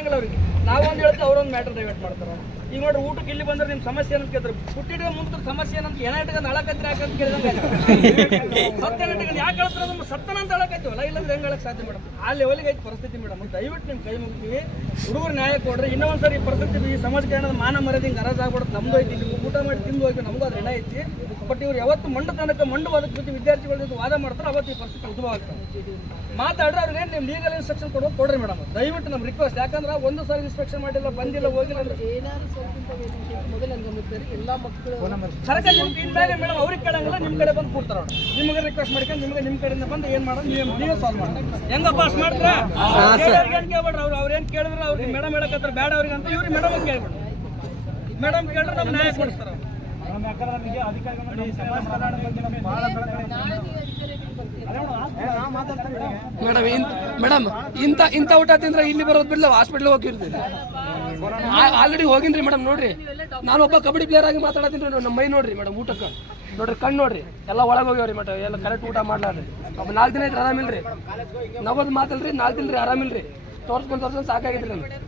ಇರಂಗಿಲ್ಲ ಅವ್ರಿಗೆ. ನಾವೊಂದು ಹೇಳ್ತೀವಿ, ಅವ್ರೊಂದು ಮ್ಯಾಟರ್ ಡೈವರ್ಟ್ ಮಾಡ್ತಾರೆ. ಈಗ ನೋಡ್ರಿ, ಊಟಕ್ಕೆ ಇಲ್ಲಿ ಬಂದ್ರೆ ನಿಮ್ಮ ಸಮಸ್ಯೆ ಏನಂತ ಕೇಳ್ತಾರೆ. ಹುಟ್ಟಿದ್ರೆ ಮುಂದೆ ಸಮಸ್ಯೆ ಏನಂತ ಏನಾಟಗ ಅಳಕತ್ರಿ ಯಾಕಂತ ಕೇಳಿದಂಗೆ ಸತ್ಯನಾಟಕ ಯಾಕೆ ಹೇಳ್ತಾರೆ? ನಮ್ಮ ಸತ್ತನ ಅಂತ ಅಳಕತ್ತೀವಲ್ಲ, ಇಲ್ಲಾಂದ್ರೆ ಹೆಂಗೆ ಹೇಳಕ್ ಸಾಧ್ಯ ಮೇಡಮ್? ಆ ಲೆವೆಲ್ಗೆ ಐತಿ ಪರಿಸ್ಥಿತಿ ಮೇಡಮ್. ದಯವಿಟ್ಟು ನಿಮ್ಮ ಕೈ ಮುಗ್ತೀವಿ, ಹುಡುಗರು ನ್ಯಾಯ ಕೊಡ್ರಿ. ಇನ್ನೊಂದ್ಸರಿ ಈ ಪರಿಸ್ಥಿತಿ ಈ ಸಮಾಜಕ್ಕೆ ಏನಾದ್ರು ಮಾನ ಮರ್ಯಾದೆ ಹಿಂಗೆ ಅರಾಜ್ ಆಗ್ಬಿಡುತ್ತೆ. ನಮ್ದು ಐತಿ, ಇಲ್ಲಿ ಊಟ ಮಾಡಿ ತಿಂದು ಹೋಗಿ ನಮಗೂ ಅದು ಎಡ ಐತಿ. ಬಟ್ ಇವ್ರು ಯಾವತ್ತು ಮಂಡವಾದಕ್ಕೆ ಜೊತೆ ವಿದ್ಯಾರ್ಥಿಗಳ ಜೊತೆ ವಾದ ಮಾಡ್ತಾರೆ, ಅವತ್ತು ಈ ಪರಿಸ್ಥಿತಿ ಉದ್ಭವ ಆಗ್ತದೆ. ಮಾತಾಡ್ರೆ ಅವ್ರಿಗೆ ನೀವು ಲೀಗಲ್ ಇನ್ಸ್ಟ್ರಕ್ಷನ್ ಕೊಡ್ರಿ ಮೇಡಮ್. ದಯವಿಟ್ಟು ನಮ್ಮ ರಿಕ್ವೆಸ್ಟ್. ಯಾಕಂದ್ರೆ ಒಂದು ಸಾರಿ ಇನ್ಸ್ಪೆಕ್ಷನ್ ಮಾಡಿಲ್ಲ, ಬಂದಿಲ್ಲ, ಹೋಗಿಲ್ಲ ಅಂದ್ರೆ ಎಲ್ಲ ಮಕ್ಕಳು ಸರ್ಕಾರ ಇದ್ದಾಗ ಮೇಡಮ್ ಅವ್ರಿಗೆ ಕೇಳಂಗಿಲ್ಲ, ನಿಮ್ಮ ಕಡೆ ಬಂದು ಕೂಡ್ತಾರ. ನಿಮಗೆ ರಿಕ್ವೆಸ್ಟ್ ಮಾಡ್ಕೊಂಡು ನಿಮ್ಮ ಕಡೆಯಿಂದ ಬಂದು ಏನು ಮಾಡೋದು, ನೀವೇ ಸಾಲ್ವ್ ಮಾಡಿ. ಹೆಂಗ ಪಾಸ್ ಮಾಡ್ತಾರೆ ಏನ್ ಕೇಳ್ಬೇಡ್ರಿ. ಅವ್ರೇನು ಕೇಳಿದ್ರೆ ಅವ್ರಿಗೆ ಮೇಡಮ್ ಹೇಳಕತ್ತಾರ ಬೇಡ ಅವ್ರಿಗೆ ಅಂತ, ಇವ್ರಿಗೆ ಮೇಡಮ್ ಕೇಳ್ಬೇಡ್ರಿ. ಮೇಡಮ್ ಕೇಳಿದ್ರೆ ನಮ್ಗೆ ನ್ಯಾಯ ಕೊಡಿಸ್ತಾರೆ. ಮೇಡಮ್ ಇಂಥ ಊಟ ತಿಂದ್ರೆ ಇಲ್ಲಿ ಬರೋದು ಬಿಡ್ಲ ಹಾಸ್ಪಿಟ್ಲ್ ಹೋಗಿರ್ತೀನಿ. ಆಲ್ರೆಡಿ ಹೋಗಿನ್ರಿ ಮೇಡಮ್. ನೋಡ್ರಿ, ನಾನು ಒಬ್ಬ ಕಬಡ್ಡಿ ಪ್ಲೇಯರ್ ಆಗಿ ಮಾತಾಡತೀನಿ. ನಮ್ಮ ಮೈ ನೋಡ್ರಿ ಮೇಡಮ್, ಊಟಕ್ಕೆ ನೋಡ್ರಿ, ಕಣ್ಣು ನೋಡ್ರಿ, ಎಲ್ಲ ಒಳಗೆ ಹೋಗ್ಯಾವ್ರಿ ಮೇಡಮ್. ಎಲ್ಲ ಕರೆಕ್ಟ್ ಊಟ ಮಾಡ್ಲಾರ್ರಿ. ಒಬ್ಬ 4 ದಿನ ಐತ್ರಿ ಆರಾಮಿಲ್ರಿ. ನಗೋದು ಮಾತಲ್ರಿ, 4 ದಿನ ರೀ ಆರಾಮಿಲ್ರಿ. ತೋರ್ಸ್ಕೊಂಡು ಸಾಕಾಗಿದ್ರಿ ನಮ್ಗೆ.